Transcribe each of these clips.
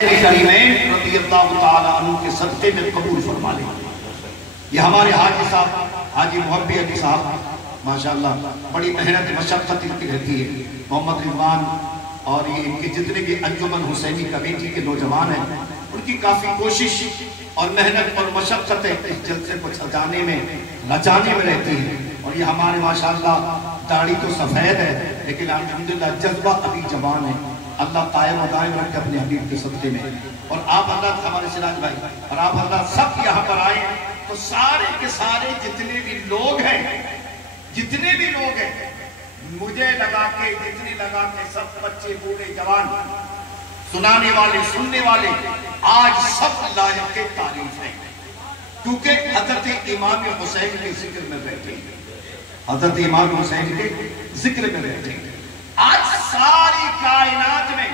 کریمین رضی اللہ تعالیٰ عنہ کے صدقے میں قبول فرما لیں۔ یہ ہمارے حاجی صاحب حاجی محبی علی صاحب ماشاءاللہ بڑی محنت مشقت ان کی رہتی ہے، محمد رضوان اور یہ ان کے جتنے بھی انجمن حسینی کمیٹی کے نوجوان ہیں ان کی کافی کوشش اور محنت اور مشقت اس جلسے کو سجانے میں رچانے میں رہتی ہے، اور یہ ہمارے ماشاءاللہ داڑھی تو سفید ہے لیکن الحمدللہ جذبہ ابھی جوان ہے۔ اللہ قائم و دائم رکھے اپنے حبیب کے صدقے میں، اور آپ اللہ ہمارے سراج بھائی اور آپ اللہ سب یہاں پر آئے تو سارے کے سارے جتنے بھی لوگ ہیں مجھے لگا کے جتنے لگا کے سب بچے بوڑھے جوان سنانے والے سننے والے آج سب لائق تعریف ہیں، کیونکہ حضرت امام حسین کے ذکر میں بیٹھے ہیں، حضرت امام حسین کے ذکر میں بیٹھے ہیں۔ آج ساری کائنات میں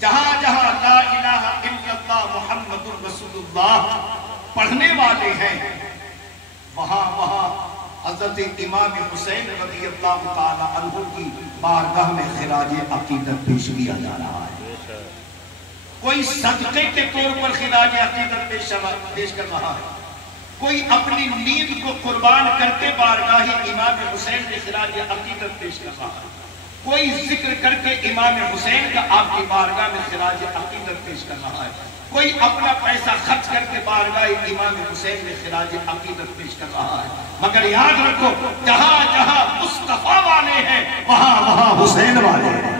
جہاں جہاں لا الہ الا اللہ محمد رسول اللہ پڑھنے والے ہیں وہاں حضرت امام حسین رضی اللہ تعالی عنہ کی بارگاہ میں خراج عقیدت پیش کیا جا رہا ہے۔ کوئی صدقے کے طور پر خراج عقیدت پیش کر رہا ہے، کوئی اپنی نیند کو قربان کر کے بارگاہ امام حسین کے خراج عقیدت پیش کر رہا ہے، کوئی ذکر کر کے امام حسین کا آپ کی بارگاہ میں خراج عقیدت پیش کر رہا ہے، کوئی اپنا پیسہ خرچ کر کے بارگاہ امام حسین میں خراج عقیدت پیش کر رہا ہے، مگر یاد رکھو جہاں جہاں مصطفیٰ والے ہیں وہاں حسین والے ہیں،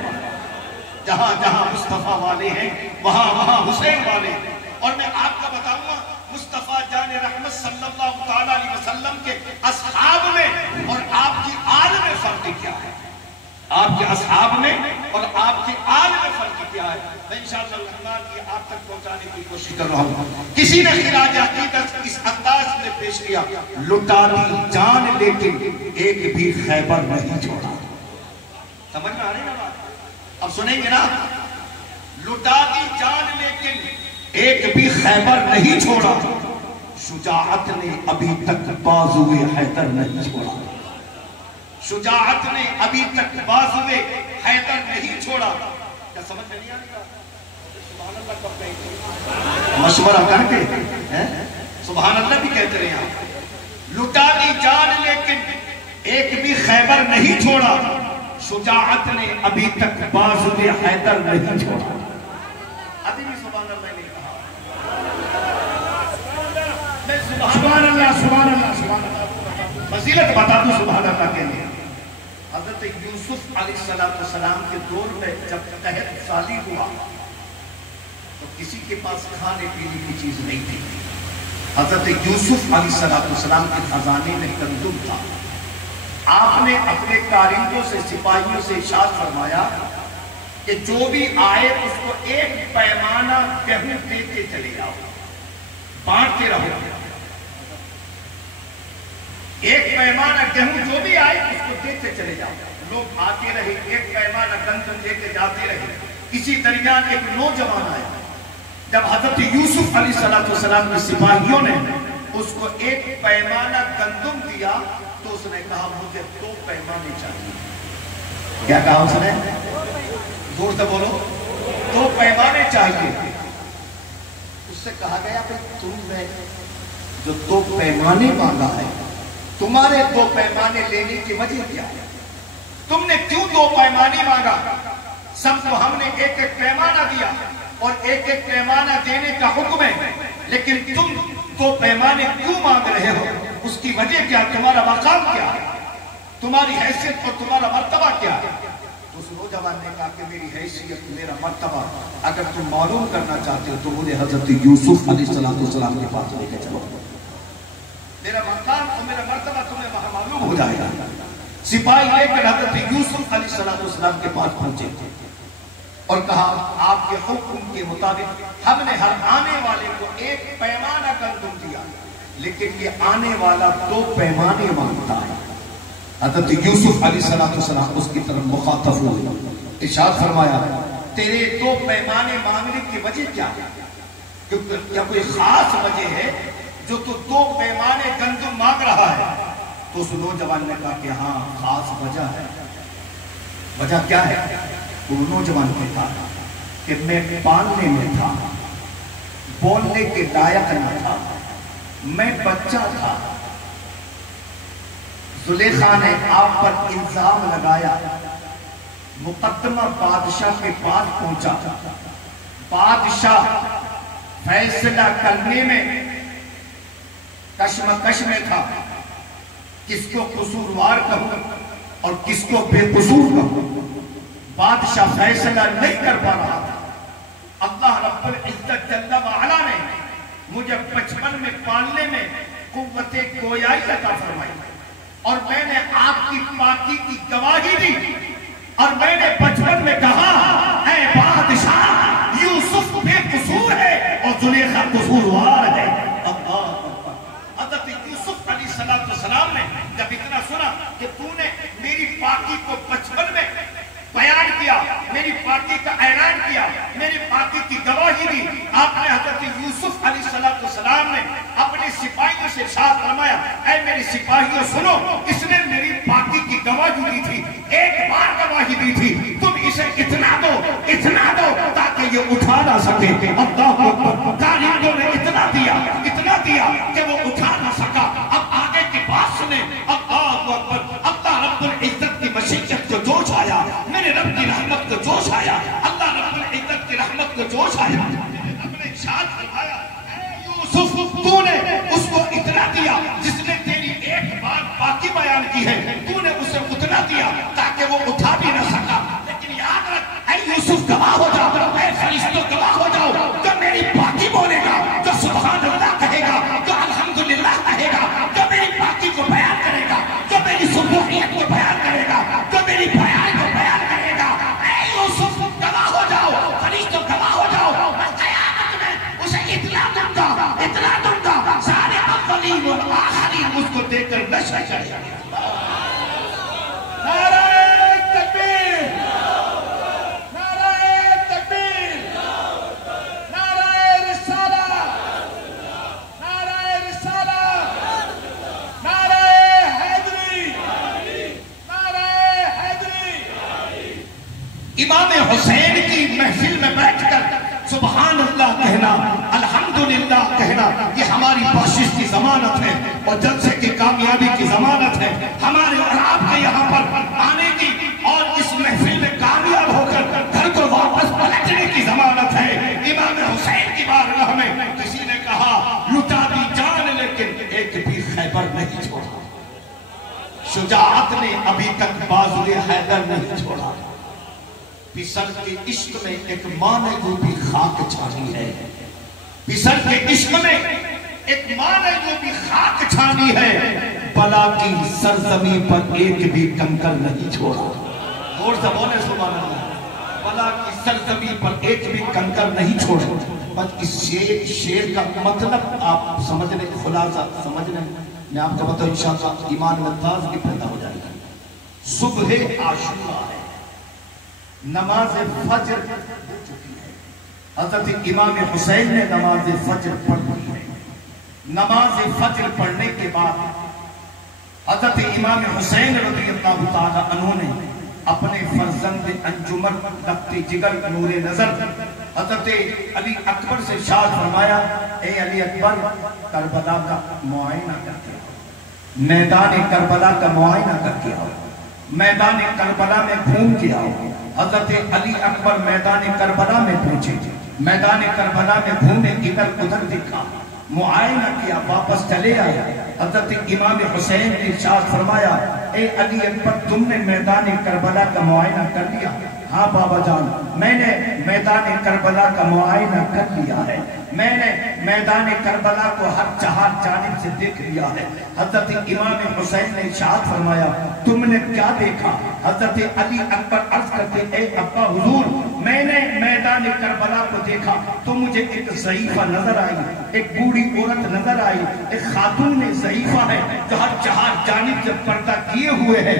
جہاں جہاں مصطفیٰ والے ہیں وہاں حسین والے ہیں۔ اور میں آپ کا بتاؤں گا مصطفیٰ جان رحمت صلی اللہ تعالیٰ علیہ وسلم کے اصحاب میں اور آپ کی آل میں فرق کیا ہے، آپ کے اصحاب میں اور آپ کی آل میں فرق کیا ہے، میں انشاءاللہ الرحمن یہ آپ تک پہنچانے کی کوشش کر رہا ہوں۔ کسی نے خراج عقیدت اس انداز میں پیش کیا، لٹا دی جان لیکن ایک بھی خیبر نہیں چھوڑا۔ سمجھ میں آ رہی ہے نا بات؟ اب سنیں گے نا، لٹا دی جان لیکن ایک بھی خیبر نہیں چھوڑا، شجاعت نے ابھی تک بازوئے حیدر نہیں چھوڑا، شجاعت نے ابھی تک بازوئے حیدر نہیں چھوڑا۔ کیا سمجھ میں نہیں آ رہا؟ سبحان اللہ کب کہیں مشورہ کر کے سبحان اللہ بھی کہتے رہے آپ، لٹا دی جان لیکن ایک بھی خیبر نہیں چھوڑا، شجاعت نے ابھی تک بازوئے حیدر نہیں چھوڑا۔ ابھی بھی سبحان اللہ نہیں کہا، سبحان اللہ سبحان اللہ سبحان اللہ فضیلت بتا دوں سبحان اللہ کے لیے۔ حضرت یوسف علیہ السلام کے دور میں جب قحط سالی ہوا تو کسی کے پاس کھانے پینے کی چیز نہیں تھی، حضرت یوسف علیہ السلام کے خزانے میں گندم تھا، آپ نے اپنے کارندوں سے سپاہیوں سے ارشاد فرمایا کہ جو بھی آئے اس کو ایک پیمانہ گیہوں دے کے چلے جاؤ، بانٹتے رہو، ایک پیمانہ گیہوں جو بھی آئے اس کو دیتے چلے جاؤ۔ لوگ آتے رہے، ایک پیمانہ گندم دے کے جاتے رہے۔ کسی درمیان ایک نوجوان آیا، جب حضرت یوسف علیہ السلام کے سپاہیوں نے اس کو ایک پیمانہ گندم دیا تو اس نے کہا مجھے 2 پیمانے چاہیے۔ کیا کہا اس نے؟ زور سے بولو، 2 پیمانے چاہیے۔ اس سے کہا گیا کہ تم نے جو 2 پیمانے مانگا ہے، تمہارے 2 پیمانے لینے کی وجہ کیا ہے؟ تم نے کیوں 2 پیمانے مانگا؟ سب کو ہم نے ایک ایک پیمانہ دیا اور ایک ایک پیمانہ دینے کا حکم ہے، لیکن تم 2 پیمانے کیوں مانگ رہے ہو؟ اس کی وجہ کیا؟ تمہارا مقام کیا ہے؟ تمہاری حیثیت اور تمہارا مرتبہ کیا ہے؟ اس نوجوان نے کہا کہ میری حیثیت میرا مرتبہ اگر تم معلوم کرنا چاہتے ہو تو مجھے حضرت یوسف علیہ السلام کے پاس لے کے چلو، میرا مقام اور میرا مرتبہ تمہیں وہاں معلوم ہو جائے گا۔ سپاہی لے کر حضرت یوسف علیہ السلام کے پاس پہنچے اور کہا آپ کے حکم کے مطابق ہم نے ہر آنے والے کو 1 پیمانہ گندم دیا، لیکن یہ آنے والا 2 پیمانے مانگتا ہے۔ حضرت یوسف علیہ السلام اس کی طرف مخاطب ہوئے، ارشاد فرمایا تیرے 2 پیمانے مانگنے کی وجہ کیا ہے؟ کیا کوئی خاص وجہ ہے جو تو 2 پیمانے گندم مانگ رہا ہے؟ تو اس نوجوان نے کہا کہ ہاں خاص وجہ ہے۔ وجہ کیا ہے؟ وہ نوجوان کہتا کہ میں پالنے میں تھا، بولنے کے لائق نہ تھا، میں بچہ تھا۔ زلیخا نے آپ پر الزام لگایا، مقدمہ بادشاہ کے پاس پہنچا، بادشاہ فیصلہ کرنے میں کشمکش میں تھا، کس کو قصوروار کہوں اور کس کو بے قصور کہوں۔ بادشاہ فیصلہ نہیں کر پا رہا تھا۔ اللہ رب العزت جل وعلا نے مجھے بچپن میں پالنے میں قوت گویائی عطا فرمائی، اور میں نے آپ کی پاکی کی گواہی دی، اور میں نے بچپن میں کہا اے بادشاہ یوسف بے قصور ہے اور زلیخا قصوروار ہے۔ حضرت یوسف علیہ السلام نے جب اتنا سنا کہ تو نے میری پاکی کو بچپن میں بیان کیا، میری پاکی کا اعلان کیا، میری پاکی کی گواہی دی، آپ نے حضرت یوسف علیہ السلام نے اپنے سپاہیوں سے ارشاد فرمایا اے میری سپاہیوں سنو، اس نے میری پاکی کی گواہی دی تھی، ایک بار گواہی دی تھی، تم اسے اتنا دو تاکہ یہ اٹھا نہ سکے۔ اللہ اکبر، کاریگروں نے اتنا دیا کہ وہ اٹھا نہ سکا۔ اب آگے کی بات سنیں، اللہ اکبر، اللہ رب العزت کی مشیت کو جوش آیا، میرے رب کی رحمت کو جوش آیا، اللہ رب العزت کی رحمت کو جوش آیا۔ میرے رب نے ارشاد فرمایا اے یوسف، تو نے اس کو اتنا دیا جس نے تیری ایک بات باقی بیان کی ہے، تو نے اسے اتنا دیا تاکہ وہ اٹھا بھی نہ سکا۔ لیکن یاد رکھ اے یوسف، گواہ ہو جاؤ، اے فرشتوں گواہ ہو جاؤ، جو میری باقی بولے گا، جو سبحان اللہ کہے گا، جو الحمدللہ کہے گا، جو میری باقی کو بیان کرے گا، جو میری سبحانیت کو بیان کرے گا، جو میری بیان کو بیان کرے گا، اے یوسف گواہ ہو جاؤ، فرشتوں گواہ ہو جاؤ، میں قیامت میں اسے اتنا دوں گا، سارے اولین اور آخرین اس کو دیکھ کر نشہ کرے گا۔ نعرہ تکبیر، نعرہ تکبیر، نعرہ رسالت، نعرہ رسالت، نعرہ حیدری، نعرہ حیدری۔ امام حسین کی محفل میں بیٹھ کر سبحان اللہ کہنا، الحمدللہ کہنا، یہ ہماری بخشش کی ضمانت ہے اور جلسے کی کامیابی کی ضمانت ہے، ہمارے اور آپ کے یہاں پر آنے کی اور اس محفل میں کامیاب ہو کر گھر کو واپس پلٹنے کی ضمانت ہے۔ امام حسین کی بارگاہ میں کسی نے کہا لٹا دی جان لیکن ایک بھی خیبر نہیں چھوڑا، شجاعت نے ابھی تک بازوئے حیدر نہیں چھوڑا۔ پسر کے عشق میں ایک ماں نے جو بھی خاک چھانی ہے، پسر کے عشق میں ایک ماں نے جو بھی خاک چھانی ہے، بلا کی سرزمین پر ایک بھی کنکر نہیں چھوڑا۔ اور سے بولے سبحان اللہ، بلا کی سرزمین پر ایک بھی کنکر نہیں چھوڑا۔ بس اس شعر کا مطلب آپ سمجھنے، خلاصہ سمجھنے، میں آپ کو بتاؤں انشاءاللہ ایمان میں تازگی پیدا ہو جائے گا۔ صبح عاشورہ ہے، نماز فجر ہو چکی ہے، حضرت امام حسین نے نماز فجر پڑھ لی ہے۔ نماز فجر پڑھنے کے بعد حضرت امام حسین رضی اللہ تعالیٰ عنہ نے اپنے فرزند انجمن رخت جگر نور نظر حضرت علی اکبر سے ارشاد فرمایا اے علی اکبر، کربلا کا معائنہ کر کے آؤ، میدان کربلا کا معائنہ کر کے آؤ، میدان کربلا میں گھوم کے آؤ۔ حضرت علی اکبر میدان کربلا میں پہنچے، میدان کربلا میں گھومے، ادھر ادھر دیکھا، معائنہ کیا، واپس چلے آئے۔ حضرت امام حسین نے ارشاد فرمایا اے علی اکبر، تم نے میدان کربلا کا معائنہ کر لیا؟ ہاں بابا جان، میں نے میدان کربلا کا معائنہ کر لیا ہے، میں نے میدان کربلا کو ہر چہار جانب سے دیکھ لیا ہے۔ حضرت امام حسین نے ارشاد فرمایا تم نے کیا دیکھا؟ حضرت علی اکبر عرض کرتے اے ابا حضور، میں نے میدان کربلا کو دیکھا تو مجھے ایک ضعیفہ نظر آئی، ایک بوڑھی عورت نظر آئی، ایک خاتون ضعیفہ ہے جو ہر چہار جانب سے پردہ کیے ہوئے ہے،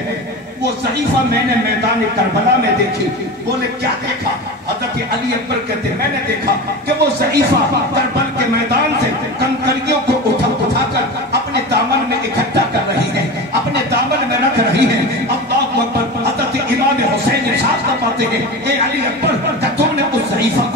وہ ضعیفہ میں نے میدان کربلا میں دیکھی۔ بولے کیا دیکھا؟ حضرت علی اکبر کہتے میں نے دیکھا کہ وہ ضعیفہ کربل کے میدان سے کنکریوں کو اٹھا کر اپنے دامن میں اکٹھا کر رہی ہے، اپنے دامن میں رکھ رہی ہے۔ اللہ اکبر۔ حضرت امام حسین ارشاد فرماتے ہیں اے علی اکبر، کیا تم نے اس ضعیفہ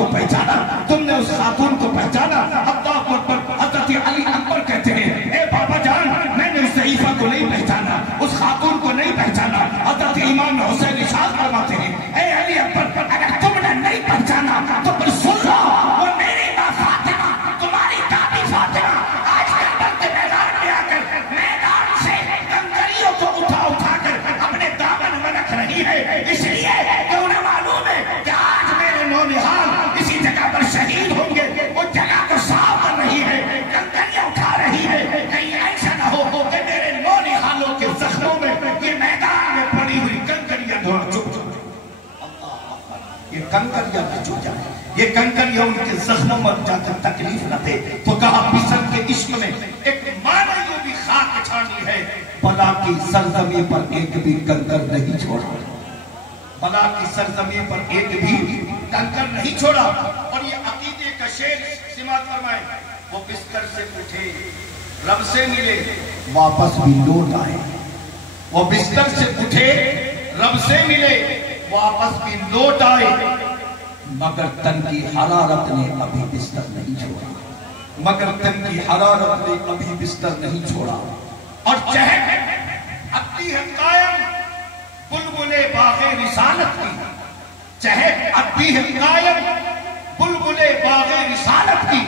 کنکریاں نہ چھو جائے، یہ کنکریاں ان کے زخموں میں جا کر تکلیف نہ دے، تو کہا بسر کے عشق میں ایک معنی یوں بھی خاک چھانی ہے، بلا کی سرزمین پر ایک بھی کنکر نہیں چھوڑا، بلا کی سرزمین پر ایک بھی کنکر نہیں چھوڑا۔ اور یہ عقیدے کا شعر سماعت فرمائیں، وہ بستر سے اٹھے رب سے ملے واپس بھی لوٹ آئے، وہ بستر سے اٹھے رب سے ملے واپس بھی لوٹ آئے، مگر تن کی حرارت نے ابھی بستر نہیں چھوڑا، مگر تن کی حرارت نے ابھی بستر نہیں چھوڑا۔ اور چہک اپنی ہے قائم بلبل باغ رسالت کی، چہک اپنی ہے قائم بلبل باغ رسالت کی،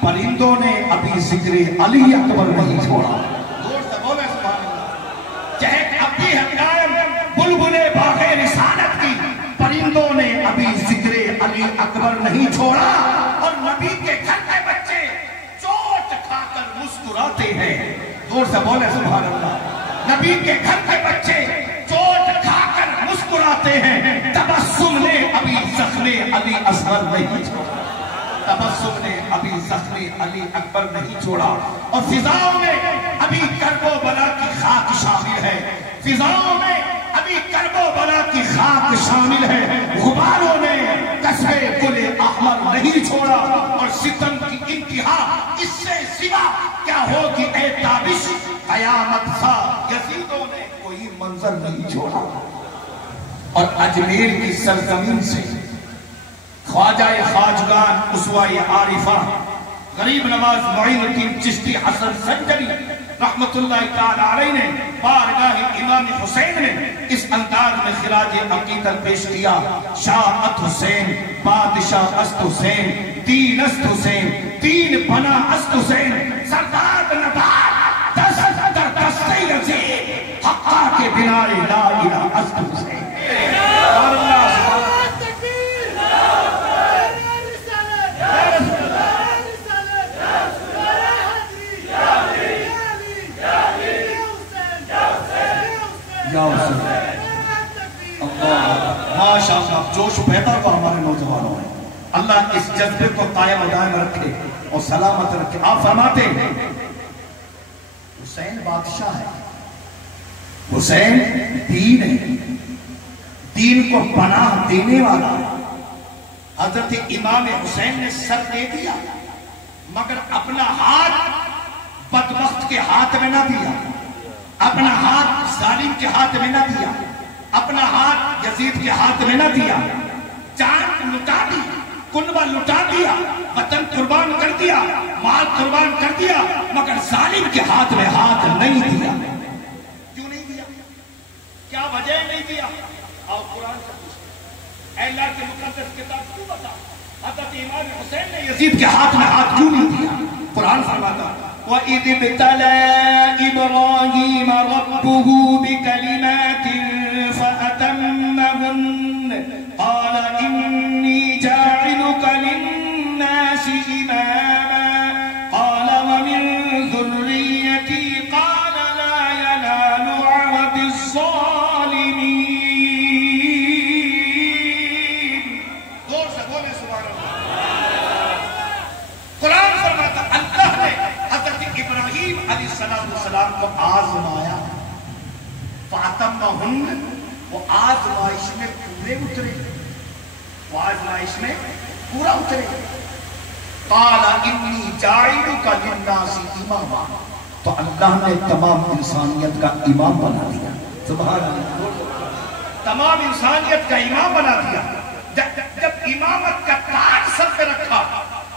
پرندوں نے ابھی ذکر علی اکبر نہیں چھوڑا۔ زور سے بولے سبحان اللہ۔ چہک اپنی ہے قائم بلبل باغ رسالت کی، پرندوں نے ابھی ذکر علی اکبر نہیں چھوڑا۔ اور نبی کے گھر کے بچے چوٹ کھا کر مسکراتے ہیں، زور سے بولے سبحان اللہ۔ نبی کے گھر کے بچے چوٹ کھا کر مسکراتے ہیں، تبسم نے ابھی زخم علی اصغر نہیں چھوڑا، تبسم نے ابھی زخم علی اکبر نہیں چھوڑا۔ اور فضاؤں میں ابھی کرب و بلا کی خاک شامل ہے، فضاؤں میں ابھی کرب و بلا کی خاک شامل ہے، غباروں نے قصبے گل احمر نہیں چھوڑا۔ اور ستم کی انتہا اس سے سوا کیا ہوگی اے تابش، قیامت سا یزیدوں نے کوئی منظر نہیں چھوڑا۔ اور اجمیر کی سرزمین سے خواجہ خواجگان اسوہ عارفہ غریب نواز معین الدین چشتی حسن سنجری رحمت اللہ تعالی علیہ نے بارگاہ امام حسین میں اس انداز میں خراج عقیدت پیش کیا، شاعت حسین بادشاہ است حسین، دین است حسین، دین بنا است حسین، سردار نبات دست در دست یزید، حقا کے بنا لا الہ است حسین۔ ماشاءاللہ جوش پیدا ہوا ہمارے نوجوانوں میں، اللہ اس جذبے کو قائم و دائم رکھے اور سلامت رکھے۔ آپ فرماتے ہیں حسین بادشاہ ہے، حسین دین ہے، دین کو پناہ دینے والا۔ حضرت امام حسین نے سر دے دیا مگر اپنا ہاتھ بدبخت کے ہاتھ میں نہ دیا، اپنا ہاتھ ظالم کے ہاتھ میں نہ دیا، اپنا ہاتھ یزید کے ہاتھ میں نہ دیا، جان لٹا دی، کنبہ لٹا دیا، وطن قربان کر دیا، مال قربان کر دیا، مگر ظالم کے ہاتھ میں ہاتھ نہیں دیا۔ کیوں نہیں دیا؟ کیا وجہ نہیں دیا؟ اور قرآن سے پوچھیں، اے اللہ کے مقدس کتاب کیوں بتا حضرت امام حسین نے یزید کے ہاتھ میں ہاتھ کیوں نہیں دیا؟ قرآن فرماتا وَإِذِ ابْتَلَىٰ إِبْرَاهِيمَ رَبُّهُ بِكَلِمَاتٍ فَأَتَمَّهُنَّ قَالَ إِنِّي جَاعِلُكَ لِلنَّاسِ إِمَامًا قَالَ وَمِن ذُرِّيَّتِي قَالَ لَا يَنَالُ عَهْدِي الظَّالِمِينَ۔ زور سے بولے سبحان اللہ۔ قرآن فرماتا اللہ نے ابراہیم علیہ السلام کو آزمایا، فَأَتَمَّهُنَّ، وہ آزمائش میں پورے اترے، وہ آزمائش میں پورا اترے۔ قَالَ إِنِّي جَاعِلُكَ لِلنَّاسِ إِمَامًا، تو اللہ نے تمام انسانیت کا امام بنا دیا، سبحان اللہ، تمام انسانیت کا امام بنا دیا۔ جب امامت کا تاج سر پہ رکھا،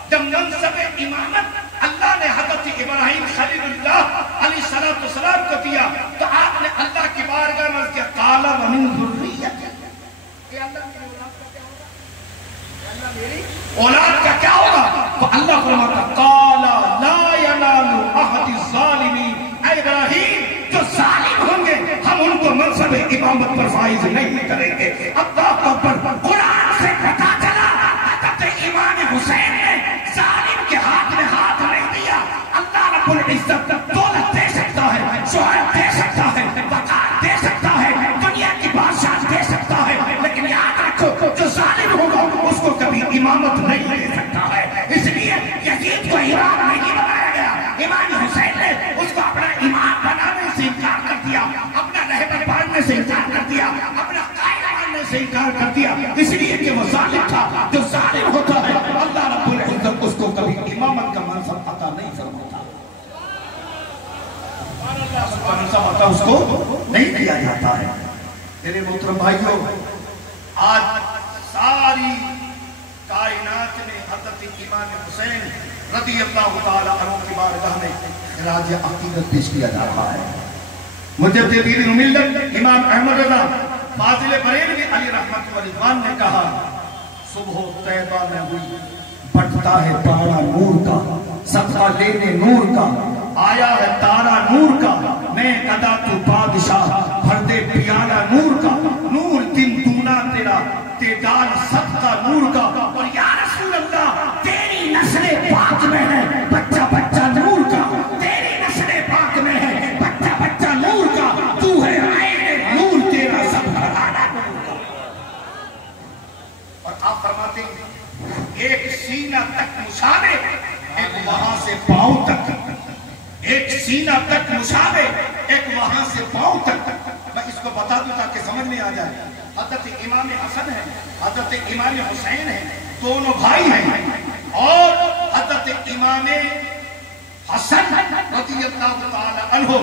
جب منصب امامت اللہ نے حضرت ابراہیم خلیل اللہ علیہ السلام کو دیا، تو آپ نے اللہ کی بارگاہ میں کیا قَالَ وَمِن ذُرِّيَّتِي، کہ اللہ میری اولاد کا کیا ہوگا؟ اللہ میری اولاد کا کیا ہوگا؟ تو اللہ فرماتا قَالَ لَا يَنَالُ عَهْدِي الظَّالِمِينَ، اے ابراہیم جو ظالم ہوں گے ہم ان کو منصب امامت پر فائز نہیں کریں گے۔ اللہ اکبر، قرآن سے پتا چلا حضرت امام حسین نے ظالم کے ہاتھ میں ہاتھ نہیں دیا۔ اللہ رب العزت دولت دے سکتا ہے، شہرت دے سکتا ہے، وقار دے سکتا ہے، دنیا کی بادشاہ دے سکتا ہے، لیکن یاد رکھو جو ظالم ہوگا کو نہیں کیا جاتا ہے۔ میرے محترم بھائیوں، آج ساری کائنات میں حضرت امام حسین رضی اللہ تعالی عنہ کی بارگاہ میں خراج عقیدت پیش کیا جا رہا ہے۔ مجدد ملت امام احمد رضا فاضل بریلوی علی رحمت و رضوان نے کہا، صبح طیبہ میں ہوئی بٹتا ہے پارا نور کا، صدقہ لینے نور کا، آیا ہے تارا نور کا، میں قدا تو بادشاہ بھر دے پیالہ نور کا، نور دن دونا تیرا تیدال صدقہ نور کا، اور یا رسول اللہ تیری نسل پاک میں ہے بچہ بچہ نور کا، تیری نسل پاک میں ہے بچہ بچہ نور کا، تو ہے عین نور تیرا سب گھرانا نور کا۔ اور آپ فرماتے ہیں ایک سینہ تک مشابے، ایک وہاں سے پاؤں تک، ایک سینہ تک مشابے، ایک وہاں سے پاؤں تک۔ میں اس کو بتا دوں تاکہ سمجھ میں آ جائے، حضرت امام حسن ہے، حضرت امام حسین ہے، دونوں بھائی ہیں، اور حضرت امام حسن رضی اللہ تعالی عنہ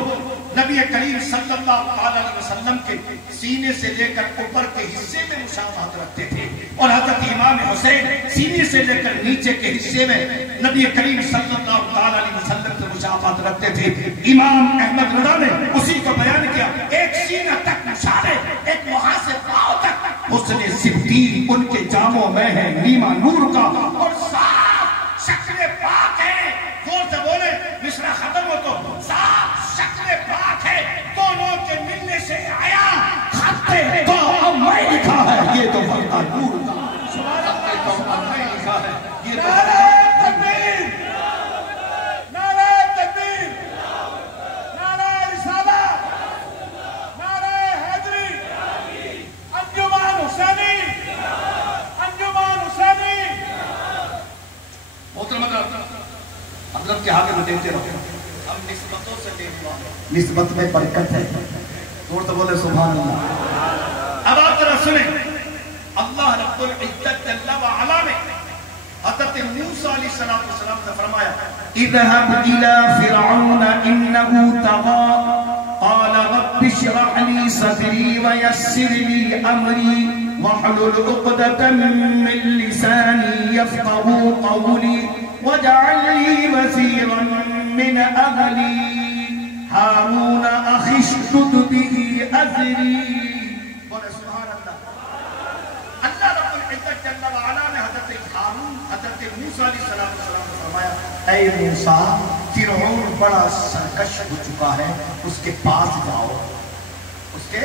نبی کریم صلی اللہ علیہ وسلم کے سینے سے لے کر اوپر کے حصے میں مشابہت رکھتے تھے، اور حضرت امام حسین سینے سے لے کر نیچے کے حصے میں نبی کریم صلی اللہ علیہ وسلم سے مشابہت رکھتے تھے۔ امام احمد رضا نے اسی کو بیان کیا، ایک سینہ تک مشابے، ایک وہاں سے پاؤں تک، حسن صدیق ان کے جاموں میں ہے نیما نور کا، اور صاف شکل پاک ہے، زور سے بولے مصرع ختم ہو تو، صاف شکل پاک ہے، دونوں کے ملنے سے آیا خط تو میں لکھا ہے، یہ تو فرقہ نور کا، خط تو میں لکھا ہے، یہ تو نعرہ تکبیر، نعرہ تکبیر، نعرہ رسالت، نعرہ حیدری، انجمن حسینی، انجمن حسینی۔ محترم حضرت کے آگے میں دیتے رہو، ہم نسبتوں سے دیکھوا، نسبت میں برکت ہے، زور سے بولے سبحان اللہ۔ اب آپ ذرا سنیں، اللہ رب العزت جل وعلا نے حضرت موسیٰ علیہ السلام نے فرمایا، اذهب الى فرعون انه طغى قال رب اشرح لي صدري ويسر لي امري واحلل عقدة من لساني يفقهوا قولي واجعل لي وزيرا من اهلي هارون اخي اشدد به اذري۔ بولے سبحان اللہ۔ اللہ رب العزت جل وعلا نے حضرت ہارون، حضرت موسیٰ علیہ السلام نے فرمایا، اے موسیٰ فرعون بڑا سرکش ہو چکا ہے، اس کے پاس جاؤ، اس کے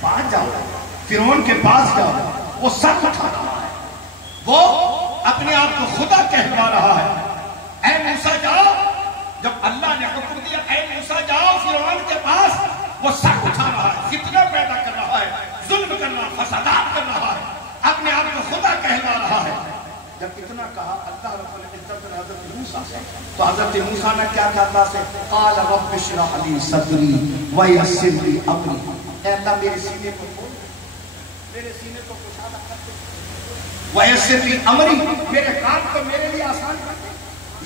پاس جاؤ، فرعون کے پاس جاؤ، وہ سر اٹھا رہا ہے، وہ اپنے آپ کو خدا کہلوا رہا ہے۔ اے موسیٰ جاؤ، جب اللہ نے حکم دیا اے موسیٰ جاؤ فرعون کے پاس، وہ سر اٹھا رہا ہے، فتنہ پیدا کر رہا ہے، ظلم کر رہا ہے، فسادات کر رہا ہے، اپنے آپ کو خدا کہلوا رہا ہے۔ جب اتنا کہا اللہ رب العزت نے حضرت موسیٰ سے، تو حضرت موسیٰ نے کیا کہا اللہ سے، قال رب اشرح لی صدری ویسر لی امری، اے اللہ میرے سینے کو کھول، میرے سینے کو کشادہ کر دے، ویسر لی امری، میرے کام کو میرے لیے آسان کر دے،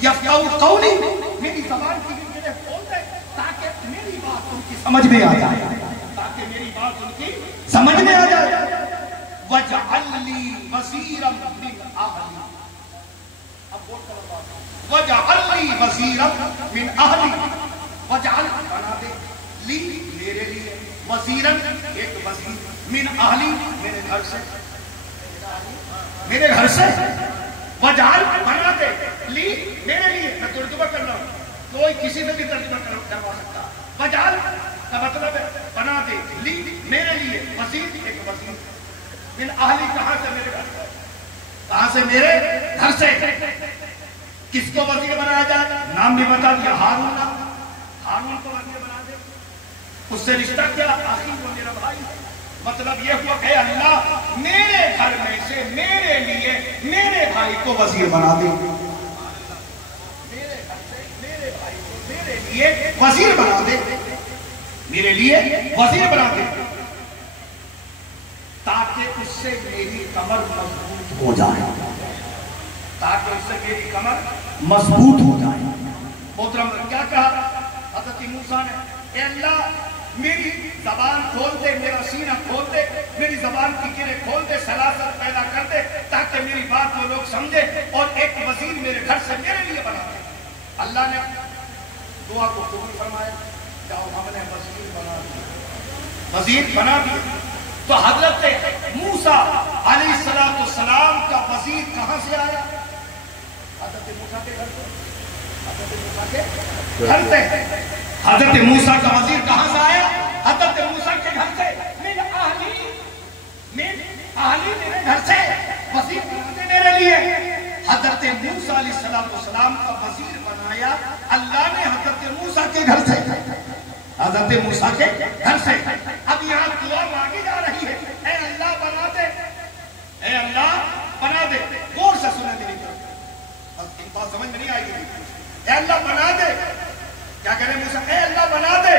یفقہوا قولی، میری زبان کی بھی میرے کھول دے تاکہ میری بات ان کی سمجھ میں آ جائے، تاکہ میری بات ان کی سمجھ میں آ جائے، وَجْعَلْ لِي وَزِيرًا مِّنْ أَهْلِي، اب بول کر بات، وَجْعَلْ لِي وَزِيرًا مِّنْ أَهْلِي، وَجْعَلْ بنا دے، لی میرے لیے، وزیرًا ایک وزیر، من اہلی میرے گھر سے، میرے گھر سے، وجعل بنا دے، لی میرے لیے، میں ترجمہ کر رہا ہوں، کوئی کسی سے بھی ترجمہ کروا سکتا، وجعل کا مطلب ہے بنا دے، لی میرے لیے، وزیر ایک وزیر، من اہلی کہاں سے، میرے گھر سے، کہاں سے، میرے گھر سے۔ کس کو وزیر بنایا جائے؟ نام بھی بتا دیا، ہارون، ہارون کو وزیر بنا دے، اس سے رشتہ کیا، آخری وہ میرا بھائی ہے، مطلب یہ ہوا کہ اللہ میرے گھر میں سے میرے لیے میرے بھائی کو وزیر بنا دے، میرے گھر سے میرے بھائی کو میرے لیے وزیر بنا دے، میرے لیے وزیر بنا دے، تاکہ اس سے میری کمر مضبوط ہو جائے، تاکہ اس سے میری کمر مضبوط ہو جائے۔ محترم کیا کہا حضرت موسیٰ نے، اے اللہ میری زبان کھول دے، میرا سینہ کھول دے، میری زبان کی گرے کھول دے، سلاست پیدا کر دے تاکہ میری بات وہ لوگ سمجھے اور ایک وزیر میرے گھر سے میرے لیے بنا دے۔ اللہ نے دعا کو قبول فرمایا، جاؤ ہم نے وزیر بنا دیا، وزیر بنا دیا۔ تو حضرت موسیٰ علیہ السلام کا وزیر کہاں سے آیا؟ حضرت موسیٰ کے گھر سے، حضرت موسیٰ کے گھر سے۔ حضرت موسیٰ کا وزیر کہاں سے آیا؟ حضرت موسیٰ کے گھر سے۔ میرے گھر سے وزیر بنانے میرے لیے۔ حضرت موسیٰ علیہ السلام کا وزیر بنایا اللہ نے حضرت موسیٰ کے گھر سے، حضرت موسیٰ کے گھر سے۔ اب یہاں دعا مانگی جا رہی ہے، اے اللہ بنا دے، اے اللہ بنا دے۔ غور سے سنیں میری طرف، بس ایک بات سمجھ میں نہیں آئی گی، اے اللہ بنا دے۔ کیا کریں موسیٰ؟ اے اللہ بنا دے۔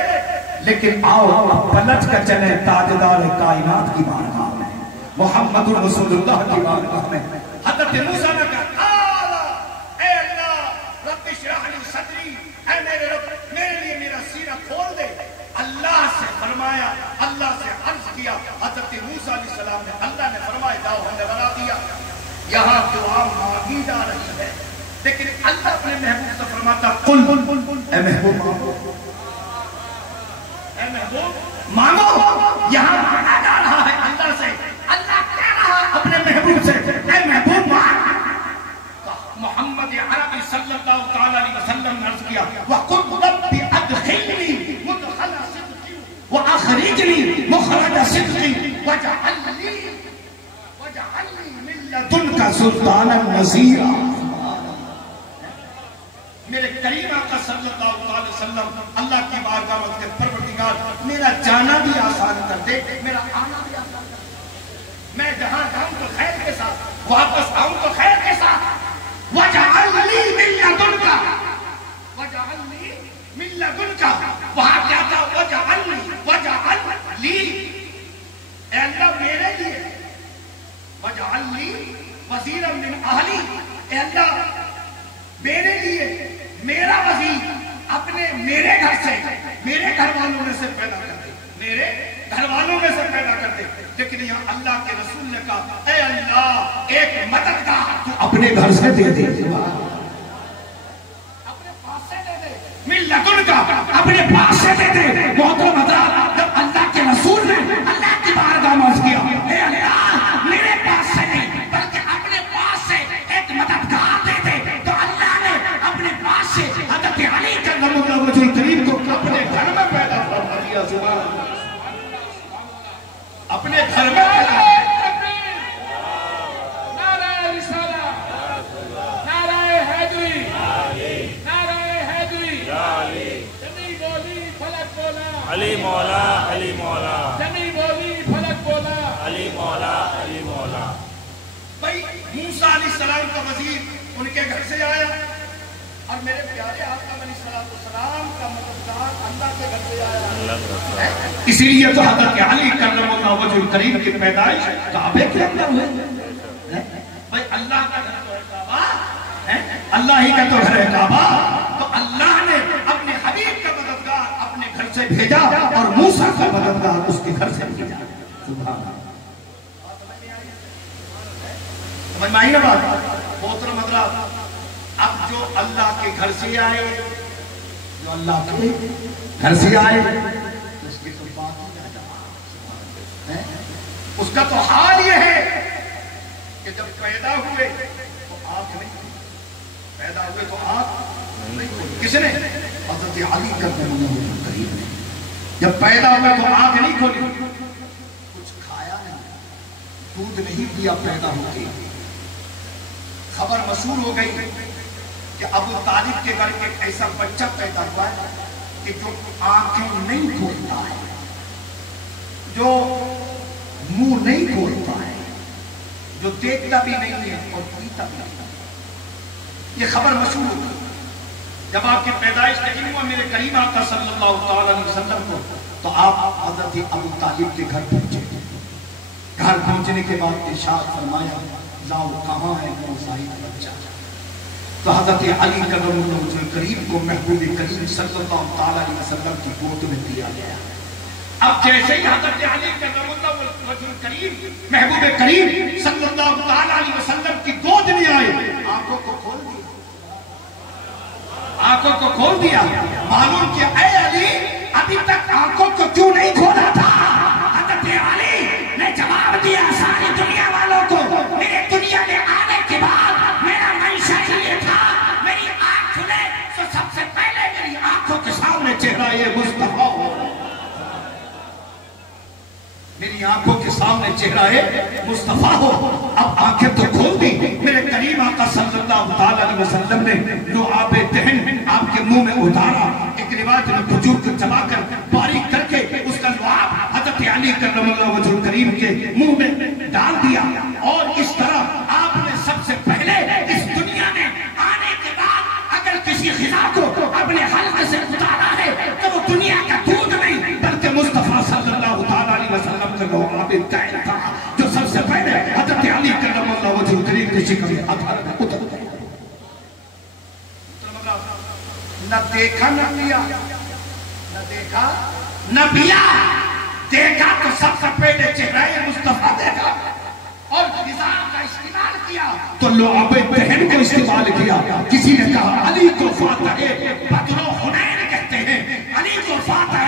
لیکن آؤ پلٹ کر چلیں تاجدار کائنات کی بارگاہ میں، محمد رسول اللہ کی بارگاہ میں۔ حضرت موسیٰ نے کہا اے اللہ رب اشرح لی صدری، اے میرے رب میرے لیے میرا سینہ کھول دے۔ اللہ سے فرمایا، اللہ سے عرض کیا، حضرت موسیٰ علیہ السلام نے، اللہ نے فرمایا جاؤ ہم نے بنا دیا۔ یہاں دعا مانگی جا رہی ہے لیکن اللہ اپنے محبوب سے فرماتا قل، اے محبوب مانگو، اے محبوب مانگو۔ یہاں مانگا جا رہا ہے اللہ سے، اللہ کہہ رہا ہے اپنے محبوب سے اے محبوب مانگ۔ محمد عربی صلی اللہ تعالی علیہ وسلم نے عرض کیا وَقُلْ رَبِّ أَدْخِلْنِي مُدْخَلَ صِدْقٍ وَأَخْرِجْنِي مُخْرَجَ صِدْقٍ وَاجْعَلْنِي مِن لَّدُنْكَ سُلْطَانًا نَصِيرًا۔ میرے کریم آقا صلی اللہ علیہ وسلم اللہ کی بارگاہ میں کہ پروردگار میرا جانا بھی آسان کر دے، میرا آنا بھی آسان کر دے، میں جہاں جاؤں تو خیر کے ساتھ، واپس آؤں تو خیر کے ساتھ۔ وَجَعَلْنِي مِن لَّدُنْكَ، وَجَعَلْنِي مِن لَّدُنْكَ، وہاں کیا تھا؟ وَجَعَلْنِي، اے اللہ میرے لیے، وَجَعَلْنِي وَزِيرًا مِّنْ أَهْلِي، اے اللہ میرے لیے میرا وزیر اپنے میرے گھر سے، میرے گھر والوں میں سے پیدا کر دے، میرے گھر والوں میں سے پیدا کر دے۔ لیکن یہاں اللہ کے رسول نے کہا اے اللہ ایک مددگار تو اپنے گھر سے دے دے، اپنے پاس سے دے دے، من لدنکا اپنے پاس سے دے دے۔ محترم حضرات، جب اللہ کے رسول نے اللہ کی بارگاہ میں عرض کیا اے اللہ میرے پاس سے نہیں بلکہ اپنے پاس سے ایک مددگار دے دے، تو اللہ نے اپنے پاس سے حضرت علی کرم اللہ وجہ الکریم کو اپنے گھر میں پیدا فرما دیا۔ سبحان اللہ، اپنے گھر میں پیدا۔ نعرہ رسالہ، نعرہ حیدری، نعرہ حیدری، زمین بولی فلک بولا، علی مولا، علی مولا، زمین بولی فلک بولا، علی مولا، علی مولا۔ بھائی موسیٰ علیہ السلام کا وزیر ان کے گھر سے آیا اور میرے پیارے آقا علیہ السلام کا مددگار اللہ کے گھر سے آیا۔ اسی لیے تو حضرت علی کرم اللہ وجہ الکریم کی پیدائش کعبے کے اندر ہوئی۔ بھائی اللہ کا گھر تو ہے کعبہ، اللہ ہی کا تو گھر ہے کعبہ، تو اللہ نے اپنے حبیب کا مددگار اپنے گھر سے بھیجا اور موسیٰ کا مددگار اس کے گھر سے بھیجا۔ سبحان اللہ، سمجھ میں آئی نا بات؟ محترم حضرات، اب جو اللہ کے گھر سے آئے، جو اللہ کے گھر سے آئے اس کی تو بات ہی نہ جائے۔ اس کا تو حال یہ ہے کہ جب پیدا ہوئے تو آنکھ نہیں کھلی، پیدا ہوئے تو آنکھ نہیں کھلی۔ کس نے؟ حضرت علی کرم اللہ وجہ الکریم نے۔ جب پیدا ہوئے تو آنکھ نہیں کھلی، کچھ کھایا نہیں، دودھ نہیں پیا، پیدا ہو گئی۔ خبر مشہور ہو گئی کہ ابو طالب کے گھر ایک ایسا بچہ پیدا ہوا ہے کہ جو آنکھیں نہیں کھولتا ہے، جو منہ نہیں کھولتا ہے، جو دیکھتا بھی نہیں ہے اور پیتا بھی نہیں ہے۔ یہ خبر مشہور ہو گئی۔ جب آپ کی پیدائش نہیں ہوا میرے کریم آقا صلی اللہ تعالی علیہ وسلم کو، تو آپ حضرت ابو طالب کے گھر پہنچے۔ گھر پہنچنے کے بعد ارشاد فرمایا لاؤ کہاں ہے موسیٰ بچہ؟ تو حضرت علی کرم اللہ وجہ الکریم کو محبوب کریم صلی اللہ تعالی علیہ وسلم کی گود میں دیا گیا۔ اب جیسے ہی حضرت علی کرم اللہ وجہ کریم محبوب کریم صلی اللہ تعالیٰ علیہ وسلم کی گود میں آئے، آنکھوں کو کھول دیا، آنکھوں کو کھول دیا. معلوم کیا اے علی ابھی تک آنکھوں کو کیوں نہیں کھولا تھا؟ حضرت علی نے جواب دیا ساری دنیا والوں کو، میرے دنیا میں آنے کے بعد میرا منشا یہ تھا میری آنکھ کھلے تو سب سے پہلے میری آنکھوں کے سامنے چہرہ یہ مصطفیٰ ہو، میری آنکھوں کے سامنے چہرہ مصطفیٰ ہو. اب آنکھیں تو کھول دی، میرے کریم آقا صلی اللہ علیہ وسلم نے لعاب دہن آپ کے منہ میں اتارا، ایک روایت میں کھجور کو چبا کر باریک کر کے اس کا لعاب حضرت علی کرم اللہ وجہ کریم کے منہ میں ڈال دیا، اور اس طرح آپ نے سب سے پہلے اس دنیا میں آنے کے بعد اگر کسی خدا کو اپنے حلق سے اتارا ہے تو وہ دنیا کا دودھ نہیں بلکہ مصطفیٰ صلی اللہ علیہ وسلم کا لعاب دہن تھا، جو سب سے پہلے حضرت علی کرم اللہ وجہ کریم کے شکم اطہر میں اتر گیا. نہ دیکھا نہ پیا، نہ دیکھا نہ پیا، دیکھا تو سب سے پہلے چہرہ مصطفیٰ دیکھا، اور غذا کا استعمال کیا تو لعاب دہن کو استعمال کیا. کسی نے کہا علی کو فاتح بدر و حنین کہتے ہیں، علی کو فاتح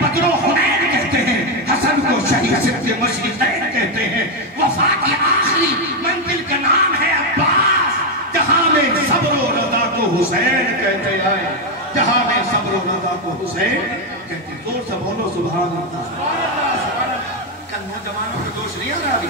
بدر و حنین کہتے ہیں، حسن کو شہید سبت مشرقین کہتے ہیں، وفات کی آخری منزل کا نام ہے عباس، جہاں میں صبر و رضا کو حسین کہتے ہیں، جہاں میں صبر و رضا کو حسین کہتے ہیں. زور سے بولو سبحان اللہ. کل نوجوانوں کے دوش نہیں آ رہا ابھی.